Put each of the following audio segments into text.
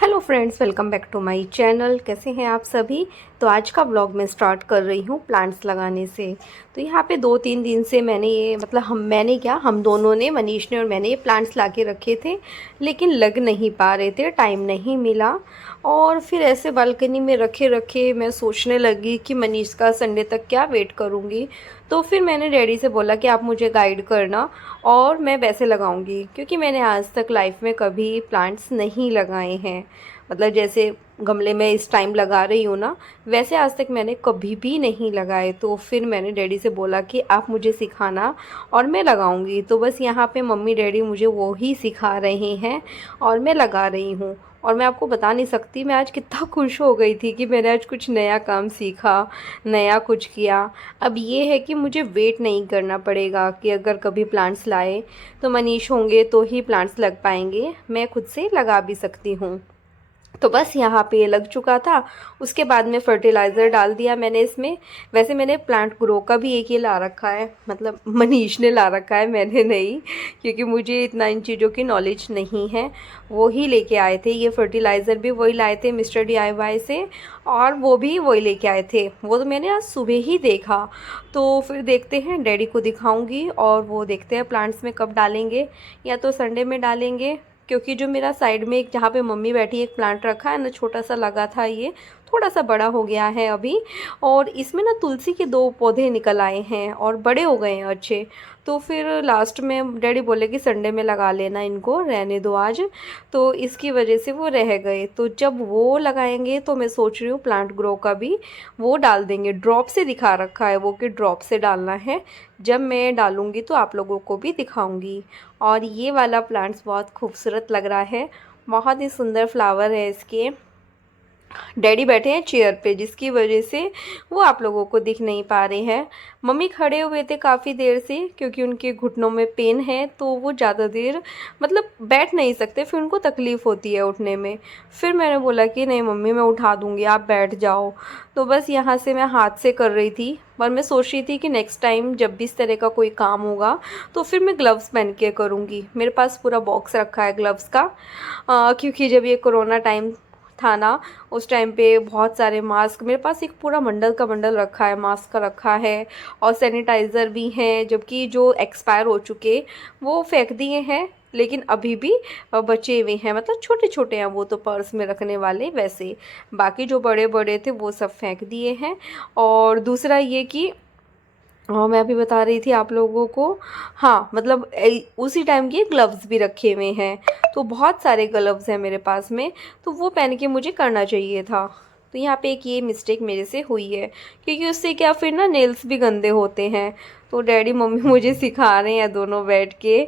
Hello friends, welcome back to my channel. कैसे हैं आप सभी। तो आज का ब्लॉग मैं स्टार्ट कर रही हूँ प्लांट्स लगाने से। तो यहाँ पे 2-3 दिन से मैंने ये मैंने क्या, हम दोनों ने, मनीष ने और मैंने ये प्लांट्स ला के रखे थे, लेकिन लग नहीं पा रहे थे, टाइम नहीं मिला। और फिर ऐसे बालकनी में रखे रखे मैं सोचने लगी कि मनीष का संडे तक क्या वेट करूँगी। तो फिर मैंने डैडी से बोला कि आप मुझे गाइड करना और मैं वैसे लगाऊंगी, क्योंकि मैंने आज तक लाइफ में कभी प्लांट्स नहीं लगाए हैं। जैसे गमले में इस टाइम लगा रही हूँ ना, वैसे आज तक मैंने कभी भी नहीं लगाए। तो फिर मैंने डैडी से बोला कि आप मुझे सिखाना और मैं लगाऊंगी। तो बस यहाँ पे मम्मी डैडी मुझे वो ही सिखा रहे हैं और मैं लगा रही हूँ। और मैं आपको बता नहीं सकती मैं आज कितना खुश हो गई थी कि मैंने आज कुछ नया काम सीखा, नया कुछ किया। अब ये है कि मुझे वेट नहीं करना पड़ेगा कि अगर कभी प्लांट्स लाए तो मनीष होंगे तो ही प्लांट्स लग पाएंगे, मैं खुद से लगा भी सकती हूँ। तो बस यहाँ पे ये लग चुका था। उसके बाद में फर्टिलाइज़र डाल दिया मैंने इसमें। वैसे मैंने प्लांट ग्रो का भी एक ये ला रखा है, मनीष ने ला रखा है, मैंने नहीं, क्योंकि मुझे इतना इन चीज़ों की नॉलेज नहीं है। वो ही लेके आए थे, ये फर्टिलाइज़र भी वही लाए थे मिस्टर DIY से, और वो भी वही लेके आए थे। वो तो मैंने आज सुबह ही देखा। तो फिर देखते हैं, डैडी को दिखाऊंगी और वो देखते हैं प्लांट्स में कब डालेंगे, या तो संडे में डालेंगे। क्योंकि जो मेरा साइड में एक, जहाँ पे मम्मी बैठी, एक प्लांट रखा है ना, छोटा सा लगा था, ये थोड़ा सा बड़ा हो गया है अभी। और इसमें ना तुलसी के 2 पौधे निकल आए हैं और बड़े हो गए हैं अच्छे। तो फिर लास्ट में डैडी बोले कि संडे में लगा लेना, इनको रहने दो आज। तो इसकी वजह से वो रह गए। तो जब वो लगाएंगे तो मैं सोच रही हूँ प्लांट ग्रो का भी वो डाल देंगे। ड्रॉप से दिखा रखा है वो कि ड्रॉप से डालना है। जब मैं डालूँगी तो आप लोगों को भी दिखाऊँगी। और ये वाला प्लांट्स बहुत खूबसूरत लग रहा है, बहुत ही सुंदर फ्लावर है इसके। डैडी बैठे हैं चेयर पे, जिसकी वजह से वो आप लोगों को दिख नहीं पा रहे हैं। मम्मी खड़े हुए थे काफ़ी देर से, क्योंकि उनके घुटनों में पेन है, तो वो ज़्यादा देर बैठ नहीं सकते, फिर उनको तकलीफ़ होती है उठने में। फिर मैंने बोला कि नहीं मम्मी, मैं उठा दूँगी, आप बैठ जाओ। तो बस यहाँ से मैं हाथ से कर रही थी। पर मैं सोच रही थी कि नेक्स्ट टाइम जब भी इस तरह का कोई काम होगा तो फिर मैं ग्लव्स पहन के करूँगी। मेरे पास पूरा बॉक्स रखा है ग्लव्स का, क्योंकि जब ये कोरोना टाइम था ना, उस टाइम पे बहुत सारे मास्क, मेरे पास एक पूरा बंडल का बंडल रखा है, मास्क का रखा है। और सैनिटाइज़र भी हैं, जबकि जो एक्सपायर हो चुके वो फेंक दिए हैं, लेकिन अभी भी बचे हुए हैं। छोटे छोटे हैं वो, तो पर्स में रखने वाले वैसे। बाकी जो बड़े बड़े थे वो सब फेंक दिए हैं। और दूसरा ये कि मैं अभी बता रही थी आप लोगों को, हाँ उसी टाइम के ग्लव्स भी रखे हुए हैं। तो बहुत सारे ग्लव्स हैं मेरे पास में, तो वो पहन के मुझे करना चाहिए था। तो यहाँ पे एक ये मिस्टेक मेरे से हुई है, क्योंकि उससे क्या, फिर ना नेल्स भी गंदे होते हैं। तो डैडी मम्मी मुझे सिखा रहे हैं दोनों बैठ के।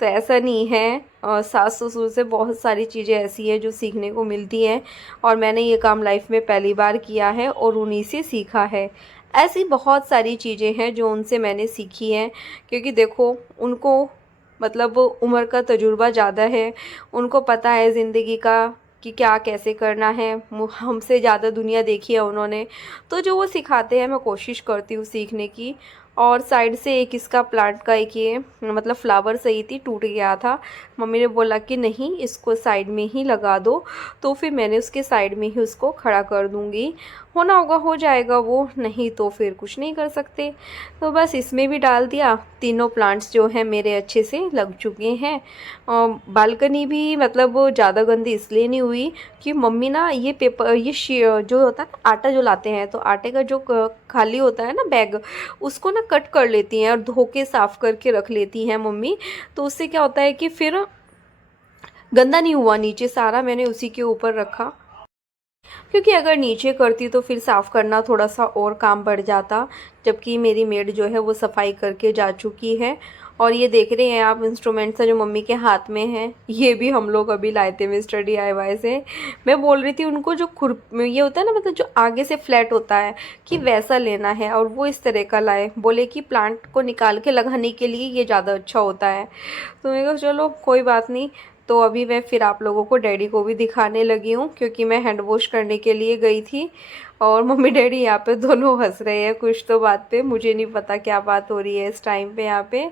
तो ऐसा नहीं है, और सास ससुर से बहुत सारी चीज़ें ऐसी हैं जो सीखने को मिलती हैं। और मैंने ये काम लाइफ में पहली बार किया है और उन्हीं से सीखा है। ऐसी बहुत सारी चीज़ें हैं जो उनसे मैंने सीखी हैं, क्योंकि देखो उनको उम्र का तजुर्बा ज़्यादा है, उनको पता है ज़िंदगी का कि क्या कैसे करना है। हमसे ज़्यादा दुनिया देखी है उन्होंने। तो जो वो सिखाते हैं मैं कोशिश करती हूँ सीखने की। और साइड से एक इसका प्लांट का एक ये फ्लावर सही थी, टूट गया था। मम्मी ने बोला कि नहीं, इसको साइड में ही लगा दो। तो फिर मैंने उसके साइड में ही उसको खड़ा कर दूँगी। होना होगा हो जाएगा वो, नहीं तो फिर कुछ नहीं कर सकते। तो बस इसमें भी डाल दिया। तीनों प्लांट्स जो हैं मेरे अच्छे से लग चुके हैं। बालकनी भी ज़्यादा गंदी इसलिए नहीं हुई कि मम्मी ना ये पेपर, जो होता है ना आटा जो लाते हैं, तो आटे का जो खाली होता है ना बैग, उसको ना कट कर लेती हैं और धो के साफ़ करके रख लेती हैं मम्मी। तो उससे क्या होता है कि फिर गंदा नहीं हुआ, नीचे सारा मैंने उसी के ऊपर रखा। क्योंकि अगर नीचे करती तो फिर साफ़ करना थोड़ा सा और काम बढ़ जाता। जबकि मेरी मेड जो है वो सफाई करके जा चुकी है। और ये देख रहे हैं आप इंस्ट्रूमेंट्स जो मम्मी के हाथ में हैं, ये भी हम लोग अभी लाए थे मिस्टर DIY से। मैं बोल रही थी उनको, जो ये होता है ना, जो आगे से फ्लैट होता है, कि वैसा लेना है, और वो इस तरह का लाए। बोले कि प्लांट को निकाल के लगाने के लिए ये ज़्यादा अच्छा होता है। तो मैं कहा चलो कोई बात नहीं। तो अभी मैं फिर आप लोगों को, डैडी को भी दिखाने लगी हूँ, क्योंकि मैं हैंड वॉश करने के लिए गई थी। और मम्मी डैडी यहाँ पे दोनों हंस रहे हैं कुछ तो बात पे, मुझे नहीं पता क्या बात हो रही है इस टाइम पे यहाँ पे।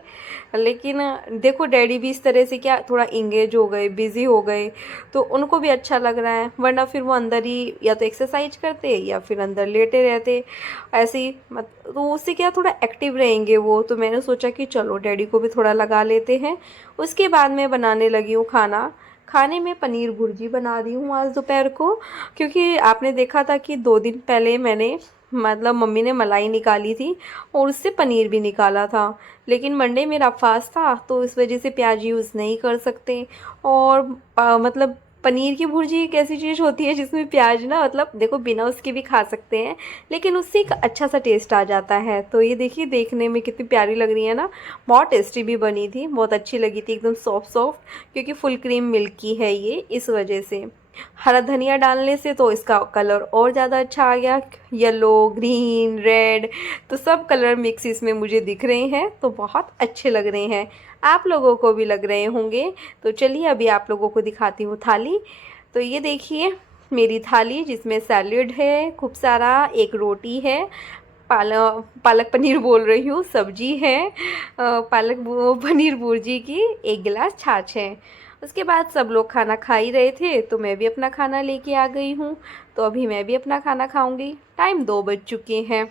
लेकिन देखो डैडी भी इस तरह से क्या थोड़ा इंगेज हो गए, बिज़ी हो गए, तो उनको भी अच्छा लग रहा है, वरना फिर वो अंदर ही या तो एक्सरसाइज करते या फिर अंदर लेटे रहते ऐसे ही मत, तो उससे क्या थोड़ा एक्टिव रहेंगे वो। तो मैंने सोचा कि चलो डैडी को भी थोड़ा लगा लेते हैं। उसके बाद मैं बनाने लगी हूँ खाना। खाने में पनीर भुर्जी बना रही हूँ आज दोपहर को, क्योंकि आपने देखा था कि 2 दिन पहले मैंने मतलब मम्मी ने मलाई निकाली थी और उससे पनीर भी निकाला था। लेकिन मंडे मेरा फास्ट था तो इस वजह से प्याज यूज़ नहीं कर सकते। और मतलब पनीर की भुर्जी एक ऐसी चीज़ होती है जिसमें प्याज ना मतलब देखो बिना उसके भी खा सकते हैं, लेकिन उससे एक अच्छा सा टेस्ट आ जाता है। तो ये देखिए देखने में कितनी प्यारी लग रही है ना, बहुत टेस्टी भी बनी थी, बहुत अच्छी लगी थी, एकदम सॉफ्ट सॉफ्ट, क्योंकि फुल क्रीम मिल्क की है ये, इस वजह से। हरा धनिया डालने से तो इसका कलर और ज़्यादा अच्छा आ गया, येलो ग्रीन रेड, तो सब कलर मिक्स इसमें मुझे दिख रहे हैं, तो बहुत अच्छे लग रहे हैं, आप लोगों को भी लग रहे होंगे। तो चलिए अभी आप लोगों को दिखाती हूँ थाली। तो ये देखिए मेरी थाली जिसमें सैलेड है खूब सारा, एक रोटी है, पालक पनीर बोल रही हूँ, सब्जी है, पनीर भुर्जी की, एक गिलास छाछ है। उसके बाद सब लोग खाना खा ही रहे थे तो मैं भी अपना खाना लेके आ गई हूँ। तो अभी मैं भी अपना खाना खाऊंगी, टाइम 2 बज चुके हैं।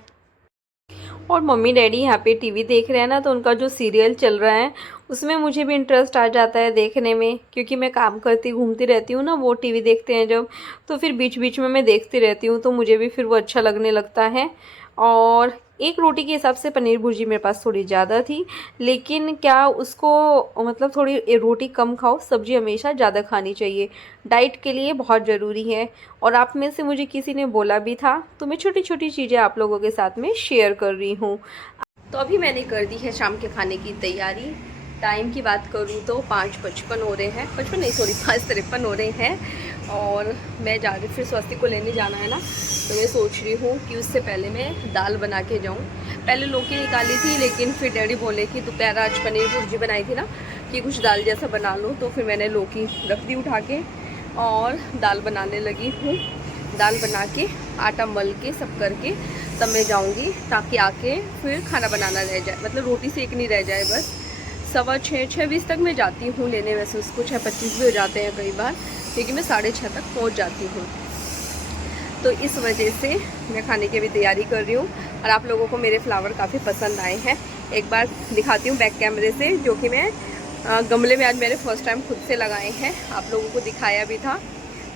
और मम्मी डैडी यहाँ पे टीवी देख रहे हैं ना, तो उनका जो सीरियल चल रहा है उसमें मुझे भी इंटरेस्ट आ जाता है देखने में, क्योंकि मैं काम करती घूमती रहती हूँ ना, वो टीवी देखते हैं जब, तो फिर बीच बीच में मैं देखती रहती हूँ, तो मुझे भी फिर वो अच्छा लगने लगता है। और एक रोटी के हिसाब से पनीर भुर्जी मेरे पास थोड़ी ज़्यादा थी, लेकिन क्या उसको मतलब थोड़ी रोटी कम खाओ, सब्जी हमेशा ज़्यादा खानी चाहिए, डाइट के लिए बहुत ज़रूरी है। और आप में से मुझे किसी ने बोला भी था, तो मैं छोटी छोटी चीज़ें आप लोगों के साथ में शेयर कर रही हूँ। तो अभी मैंने कर दी है शाम के खाने की तैयारी। टाइम की बात करूँ तो 5:55 हो रहे हैं, 55 नहीं सॉरी 5:53 हो रहे हैं। और मैं जा रही फिर स्वस्ति को लेने जाना है ना, तो मैं सोच रही हूँ कि उससे पहले मैं दाल बना के जाऊँ। पहले लौकी निकाली थी, लेकिन फिर डैडी बोले कि दोपहर आज पनीर भुर्जी बनाई थी ना, कि कुछ दाल जैसा बना लो, तो फिर मैंने लौकी रख दी उठा के और दाल बनाने लगी हूँ। दाल बना के आटा मल के सब करके तब मैं जाऊँगी, ताकि आके फिर खाना बनाना रह जाए, मतलब रोटी सेकनी रह जाए बस। 6:15 6:20 तक मैं जाती हूँ लेने, वैसे उसको 6:25 भी हो जाते हैं कई बार, क्योंकि मैं 6:30 तक पहुँच जाती हूँ। तो इस वजह से मैं खाने की भी तैयारी कर रही हूँ। और आप लोगों को मेरे फ्लावर काफ़ी पसंद आए हैं, एक बार दिखाती हूँ बैक कैमरे से, जो कि मैं गमले में आज मैंने फर्स्ट टाइम खुद से लगाए हैं, आप लोगों को दिखाया भी था,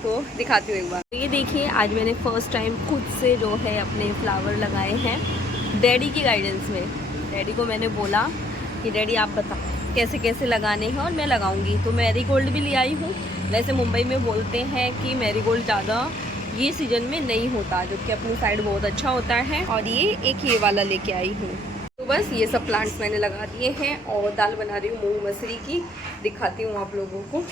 तो दिखाती हूँ एक बार। तो ये देखिए आज मैंने फ़र्स्ट टाइम खुद से जो है अपने फ्लावर लगाए हैं, डैडी की गाइडेंस में। डैडी को मैंने बोला कि डैडी आप बता कैसे कैसे लगाने हैं और मैं लगाऊंगी। तो मैरीगोल्ड भी ले आई हूँ। वैसे मुंबई में बोलते हैं कि मैरीगोल्ड ज़्यादा ये सीज़न में नहीं होता, जबकि अपनी साइड बहुत अच्छा होता है। और ये वाला लेके आई हूँ। तो बस ये सब प्लांट्स मैंने लगा दिए हैं और दाल बना रही हूँ मूंग मसरी की, दिखाती हूँ आप लोगों को,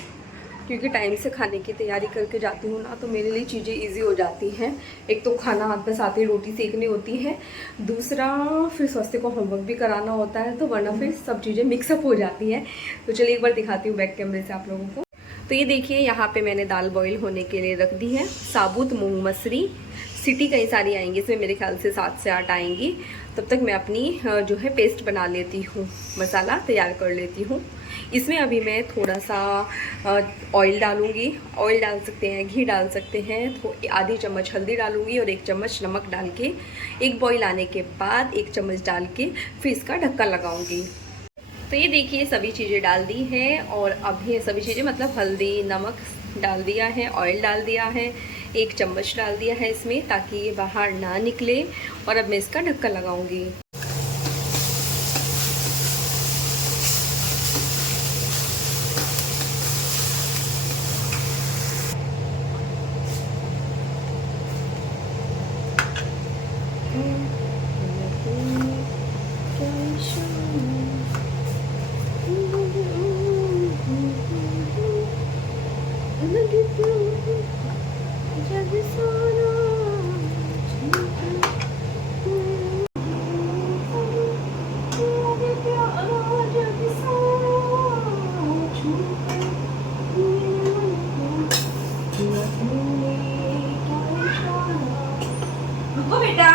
क्योंकि टाइम से खाने की तैयारी करके जाती हूँ ना, तो मेरे लिए चीज़ें इजी हो जाती हैं। एक तो खाना हाथ पे साथ ही रोटी सेकनी होती है, दूसरा फिर स्वास्थ्य को होमवर्क भी कराना होता है, तो वरना फिर सब चीज़ें मिक्सअप हो जाती हैं। तो चलिए एक बार दिखाती हूँ बैक कैमरे से आप लोगों को। तो ये देखिए यहाँ पे मैंने दाल बॉईल होने के लिए रख दी है। साबुत मूंग मसरी, सीटी कई सारी आएंगी इसमें, मेरे ख्याल से 7 से 8 आएंगी। तब तक मैं अपनी जो है पेस्ट बना लेती हूँ, मसाला तैयार कर लेती हूँ। इसमें अभी मैं थोड़ा सा ऑयल डालूँगी, ऑयल डाल सकते हैं, घी डाल सकते हैं, तो आधी चम्मच हल्दी डालूँगी और 1 चम्मच नमक डाल के, एक बॉईल आने के बाद 1 चम्मच डाल के फिर इसका ढक्कन लगाऊँगी। तो ये देखिए सभी चीज़ें डाल दी हैं, और अभी ये सभी चीज़ें मतलब हल्दी नमक डाल दिया है, ऑयल डाल दिया है, 1 चम्मच डाल दिया है इसमें, ताकि ये बाहर ना निकले। और अब मैं इसका ढक्कन लगाऊंगी। बेटा।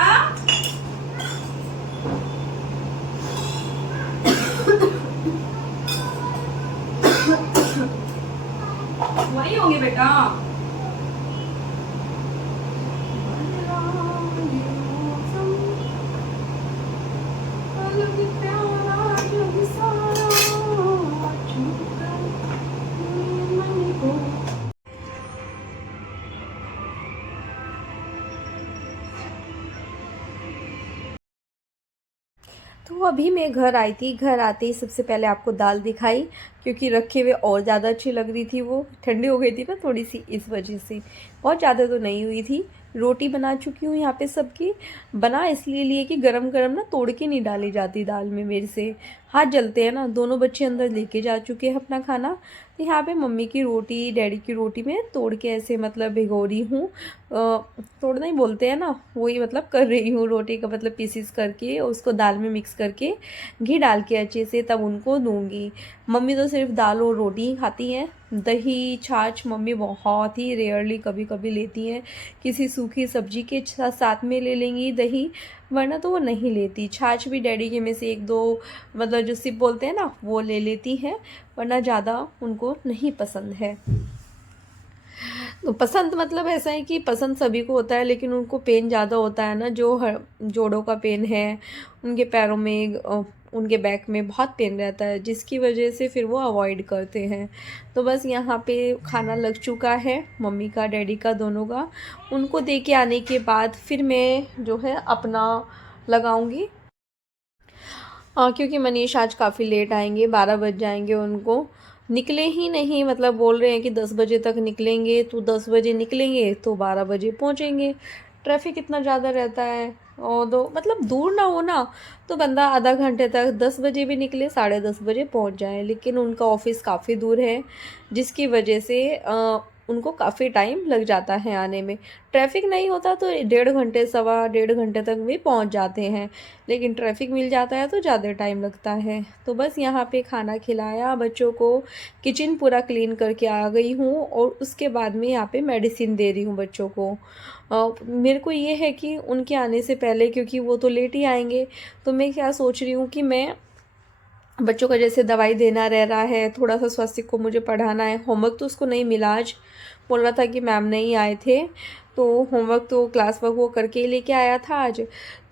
वही होंगे बेटा। तो अभी मैं घर आई थी। घर आते ही सबसे पहले आपको दाल दिखाई, क्योंकि रखे हुए और ज़्यादा अच्छी लग रही थी। वो ठंडी हो गई थी ना थोड़ी सी, इस वजह से। बहुत ज़्यादा तो नहीं हुई थी। रोटी बना चुकी हूँ यहाँ पे सबकी। बना इसलिए लिए कि गरम गरम ना तोड़ के नहीं डाली जाती दाल में, मेरे से हाथ जलते हैं ना। दोनों बच्चे अंदर लेके जा चुके हैं अपना खाना। तो यहाँ पे मम्मी की रोटी, डैडी की रोटी में तोड़ के ऐसे मतलब भिगो रही हूँ। तोड़ना ही बोलते हैं ना, वही मतलब कर रही हूँ। रोटी का मतलब पीसीस करके उसको दाल में मिक्स करके घी डाल के अच्छे से तब उनको दूंगी। मम्मी तो सिर्फ दाल और रोटी ही खाती हैं। दही छाछ मम्मी बहुत ही रेयरली कभी कभी लेती हैं। किसी सूखी सब्जी के साथ में ले लेंगी दही, वरना तो वो नहीं लेती। छाछ भी डैडी के में से एक दो मतलब जो सिप बोलते हैं ना, वो ले लेती हैं, वरना ज़्यादा उनको नहीं पसंद है। तो पसंद मतलब ऐसा है कि पसंद सभी को होता है, लेकिन उनको पेन ज़्यादा होता है ना, जो जोड़ों का पेन है, उनके पैरों में उनके बैक में बहुत पेन रहता है, जिसकी वजह से फिर वो अवॉइड करते हैं। तो बस यहाँ पे खाना लग चुका है मम्मी का, डैडी का, दोनों का। उनको दे के आने के बाद फिर मैं जो है अपना लगाऊंगी। क्योंकि मनीष आज काफ़ी लेट आएंगे, 12 बज जाएंगे उनको। निकले ही नहीं, मतलब बोल रहे हैं कि 10 बजे तक निकलेंगे, तो 10 बजे निकलेंगे तो 12 बजे पहुंचेंगे। ट्रैफिक इतना ज़्यादा रहता है, और दो मतलब दूर ना हो ना, तो बंदा आधा घंटे तक 10 बजे भी निकले, 10:30 बजे पहुंच जाए। लेकिन उनका ऑफिस काफ़ी दूर है, जिसकी वजह से उनको काफ़ी टाइम लग जाता है आने में। ट्रैफिक नहीं होता तो 1.5 घंटे, 1.5 घंटे तक भी पहुंच जाते हैं, लेकिन ट्रैफिक मिल जाता है तो ज़्यादा टाइम लगता है। तो बस यहाँ पे खाना खिलाया बच्चों को, किचन पूरा क्लीन करके आ गई हूँ, और उसके बाद में यहाँ पे मेडिसिन दे रही हूँ बच्चों को। मेरे को ये है कि उनके आने से पहले, क्योंकि वो तो लेट ही आएंगे, तो मैं क्या सोच रही हूँ कि मैं बच्चों का जैसे दवाई देना रह रहा है, थोड़ा सा स्वास्थ्य को मुझे पढ़ाना है। होमवर्क तो उसको नहीं मिला आज, बोल रहा था कि मैम नहीं आए थे, तो होमवर्क तो क्लास वर्क वो करके ही लेके आया था आज।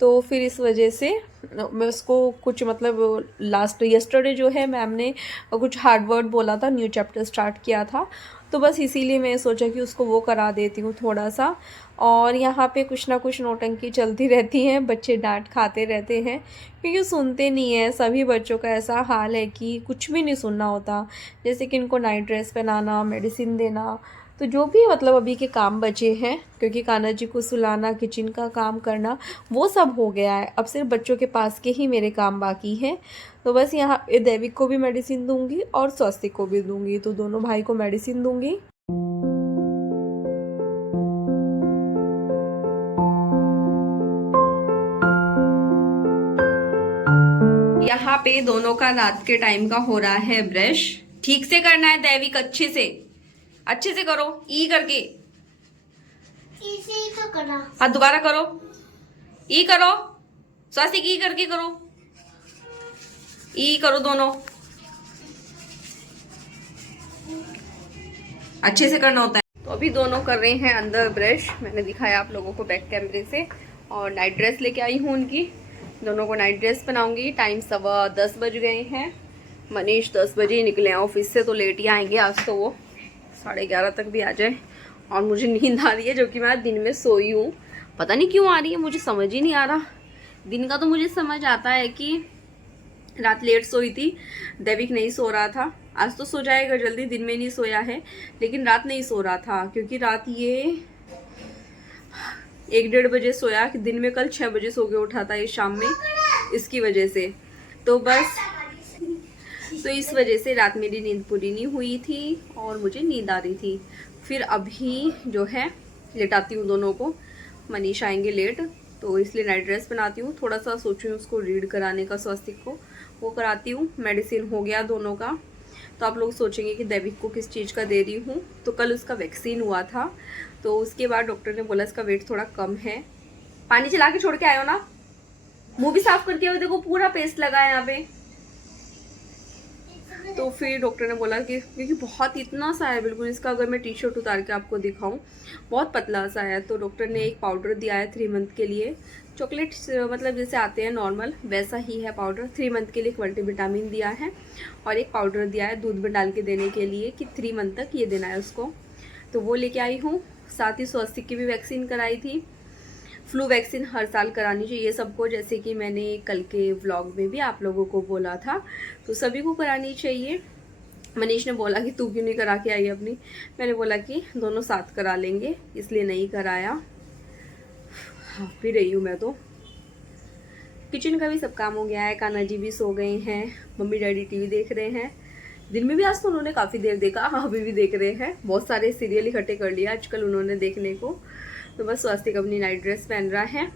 तो फिर इस वजह से मैं उसको कुछ मतलब लास्ट यस्टरडे जो है मैम ने कुछ हार्ड वर्ड बोला था, न्यू चैप्टर स्टार्ट किया था, तो बस इसीलिए मैं सोचा कि उसको वो करा देती हूँ थोड़ा सा। और यहाँ पे कुछ ना कुछ नौटंकी चलती रहती है, बच्चे डांट खाते रहते हैं क्योंकि सुनते नहीं हैं। सभी बच्चों का ऐसा हाल है कि कुछ भी नहीं सुनना होता, जैसे कि इनको नाइट ड्रेस पहनाना, मेडिसिन देना, तो जो भी मतलब अभी के काम बचे हैं, क्योंकि कान्हा जी को सुलाना, किचन का काम करना, वो सब हो गया है। अब सिर्फ बच्चों के पास के ही मेरे काम बाकी हैं। तो बस यहाँ पे दैविक को भी मेडिसिन दूंगी और स्वस्तिक को भी दूंगी, तो दोनों भाई को मेडिसिन दूंगी। यहाँ पे दोनों का रात के टाइम का हो रहा है ब्रश। ठीक से करना है दैविक, अच्छे से करो, ई करके। इसे तो करा। हाँ दोबारा करो, ई करो, स्वास्तिक ई करके करो, ई करो, दोनों अच्छे से करना होता है। तो अभी दोनों कर रहे हैं अंदर ब्रश, मैंने दिखाया आप लोगों को बैक कैमरे से। और नाइट ड्रेस लेके आई हूँ उनकी, दोनों को नाइट ड्रेस पहनाऊंगी। टाइम 10:15 बज गए हैं। मनीष 10 बजे ही निकले हैं ऑफिस से, तो लेट ही आएंगे आज, तो वो 11:30 तक भी आ जाए। और मुझे नींद आ रही है, जो कि मैं दिन में सोई हूँ, पता नहीं क्यों आ रही है, मुझे समझ ही नहीं आ रहा। दिन का तो मुझे समझ आता है कि रात लेट सोई थी, दैविक नहीं सो रहा था। आज तो सो जाएगा जल्दी, दिन में नहीं सोया है, लेकिन रात नहीं सो रहा था, क्योंकि रात ये 1-1:30 बजे सोया, कि दिन में कल 6 बजे सो के उठा था ये शाम में, इसकी वजह से। तो बस तो इस वजह से रात मेरी नींद पूरी नहीं हुई थी और मुझे नींद आ रही थी। फिर अभी जो है लेटाती हूँ दोनों को, मनीष आएंगे लेट, तो इसलिए नाइट ड्रेस बनाती हूँ। थोड़ा सा सोची हूँ उसको रीड कराने का, स्वास्तिक को वो कराती हूँ। मेडिसिन हो गया दोनों का। तो आप लोग सोचेंगे कि दैविक को किस चीज़ का दे रही हूँ, तो कल उसका वैक्सीन हुआ था, तो उसके बाद डॉक्टर ने बोला इसका वेट थोड़ा कम है, पानी चला के छोड़ के आयो ना, मुंह भी साफ करके आओ, देखो पूरा पेस्ट लगा है यहाँ पे। तो फिर डॉक्टर ने बोला कि क्योंकि बहुत इतना सा है बिल्कुल, इसका अगर मैं टी शर्ट उतार के आपको दिखाऊं बहुत पतला सा है, तो डॉक्टर ने एक पाउडर दिया है 3 मंथ के लिए। चॉकलेट मतलब जैसे आते हैं नॉर्मल वैसा ही है पाउडर। 3 मंथ के लिए एक मल्टीविटामिन दिया है और एक पाउडर दिया है दूध में डाल के देने के लिए कि 3 मंथ तक ये देना है उसको। तो वो लेके आई हूँ। साथ ही स्वास्थ्य की भी वैक्सीन कराई थी। फ्लू वैक्सीन हर साल करानी चाहिए सबको, जैसे कि मैंने कल के व्लॉग में भी आप लोगों को बोला था, तो सभी को करानी चाहिए। मनीष ने बोला कि तू क्यों नहीं करा के आई अपनी, मैंने बोला कि दोनों साथ करा लेंगे, इसलिए नहीं कराया। हाँ भी रही हूँ मैं तो। किचन का भी सब काम हो गया है, कान्हा जी भी सो गए हैं, मम्मी डैडी टीवी देख रहे हैं। दिन में भी आज तो उन्होंने काफ़ी देर देखा, अभी भी देख रहे हैं। बहुत सारे सीरियल इकट्ठे कर लिया आजकल उन्होंने देखने को। तो बस स्वास्तिक अपनी नाइट ड्रेस पहन रहा है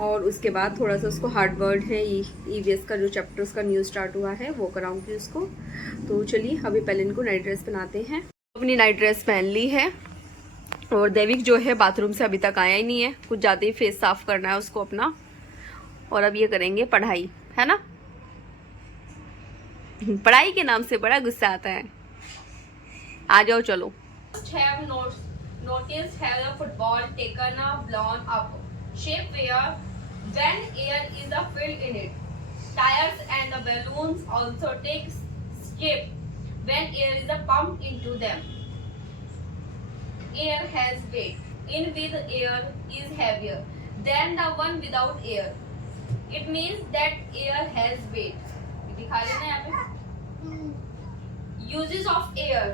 और उसके बाद थोड़ा सा उसको हार्ड वर्ड है ईवीएस का जो चैप्टर उसका न्यू स्टार्ट हुआ है वो कराऊंगी उसको। तो चलिए अभी पहले इनको नाइट ड्रेस पहनाते हैं। अपनी नाइट ड्रेस पहन ली है और दैविक जो है बाथरूम से अभी तक आया ही नहीं है, कुछ ज़्यादा ही फेस साफ करना है उसको अपना। और अब ये करेंगे पढ़ाई, है ना। पढ़ाई के नाम से बड़ा गुस्सा आता है। आ जाओ चलो। Notice have the football taken a blown up shape where when air is filled in it. Tires and the balloons also take shape when air is pumped into them. Air has weight. In with air is heavier than the one without air. It means that air has weight. दिखा लेना यहाँ पे। Uses of air.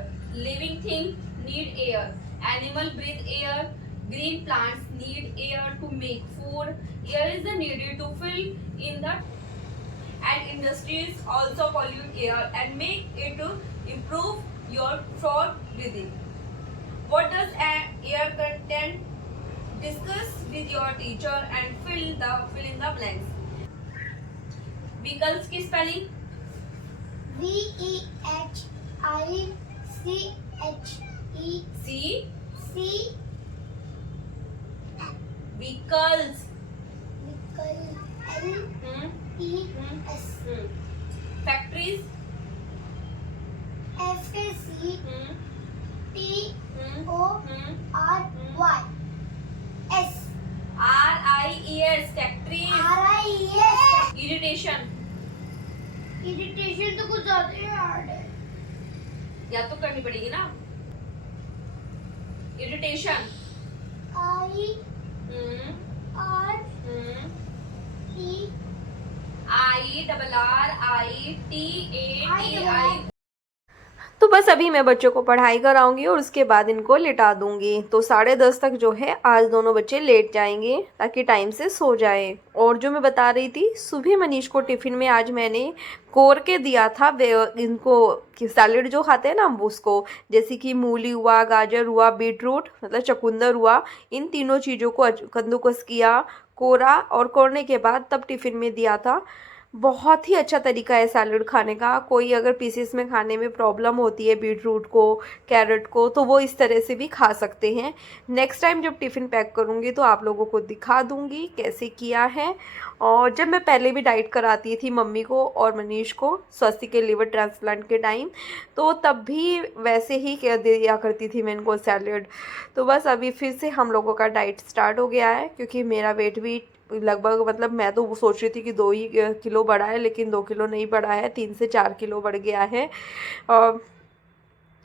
Living things need air. Animal breathe air. Green plants need air to make food. Air is needed to fill in the and industries also pollute air and make it to improve your for breathing. What does air content? Discuss with your teacher and fill in the blanks. Vehicles की spelling VEHICLES C vehicles factories RIES factories irritation तो कुछ ज्यादा ही hard है, या तो करनी पड़ेगी ना। Irritation IRRITATI। तो बस अभी मैं बच्चों को पढ़ाई कराऊंगी और उसके बाद इनको लिटा दूंगी। तो 10:30 तक जो है आज दोनों बच्चे लेट जाएंगे ताकि टाइम से सो जाए। और जो मैं बता रही थी, सुबह मनीष को टिफ़िन में आज मैंने कोर के दिया था इनको कि सैलेड जो खाते हैं ना हम उसको, जैसे कि मूली हुआ, गाजर हुआ, बीटरूट मतलब चुकंदर हुआ, इन तीनों चीज़ों को कद्दूकस किया, कोरा और कोरने के बाद तब टिफ़िन में दिया था। बहुत ही अच्छा तरीका है सैलड खाने का। कोई अगर पीसेस में खाने में प्रॉब्लम होती है बीटरूट को, कैरेट को, तो वो इस तरह से भी खा सकते हैं। नेक्स्ट टाइम जब टिफ़िन पैक करूँगी तो आप लोगों को दिखा दूँगी कैसे किया है। और जब मैं पहले भी डाइट कराती थी मम्मी को और मनीष को स्वास्थ्य के लिवर ट्रांसप्लांट के टाइम, तो तब भी वैसे ही दिया करती थी मैं इनको सैलड। तो बस अभी फिर से हम लोगों का डाइट स्टार्ट हो गया है, क्योंकि मेरा वेट भी लगभग मतलब मैं तो सोच रही थी कि 2 ही किलो बढ़ा है, लेकिन 2 किलो नहीं बढ़ा है, 3 से 4 किलो बढ़ गया है।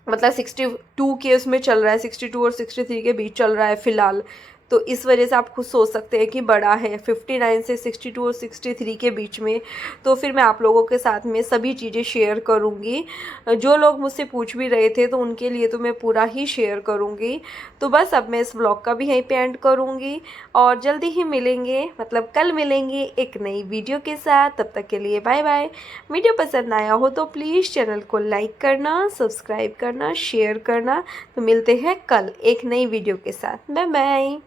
मतलब 62 के उसमें चल रहा है, 62 और 63 के बीच चल रहा है फ़िलहाल। तो इस वजह से आप खुद सोच सकते हैं कि बड़ा है 59 से 62 और 63 के बीच में। तो फिर मैं आप लोगों के साथ में सभी चीज़ें शेयर करूँगी। जो लोग मुझसे पूछ भी रहे थे तो उनके लिए तो मैं पूरा ही शेयर करूँगी। तो बस अब मैं इस व्लॉग का भी यहीं पे एंड करूँगी और जल्दी ही मिलेंगे, मतलब कल मिलेंगे एक नई वीडियो के साथ। तब तक के लिए बाय बाय। वीडियो पसंद आया हो तो प्लीज़ चैनल को लाइक करना, सब्सक्राइब करना, शेयर करना। तो मिलते हैं कल एक नई वीडियो के साथ। Bye bye.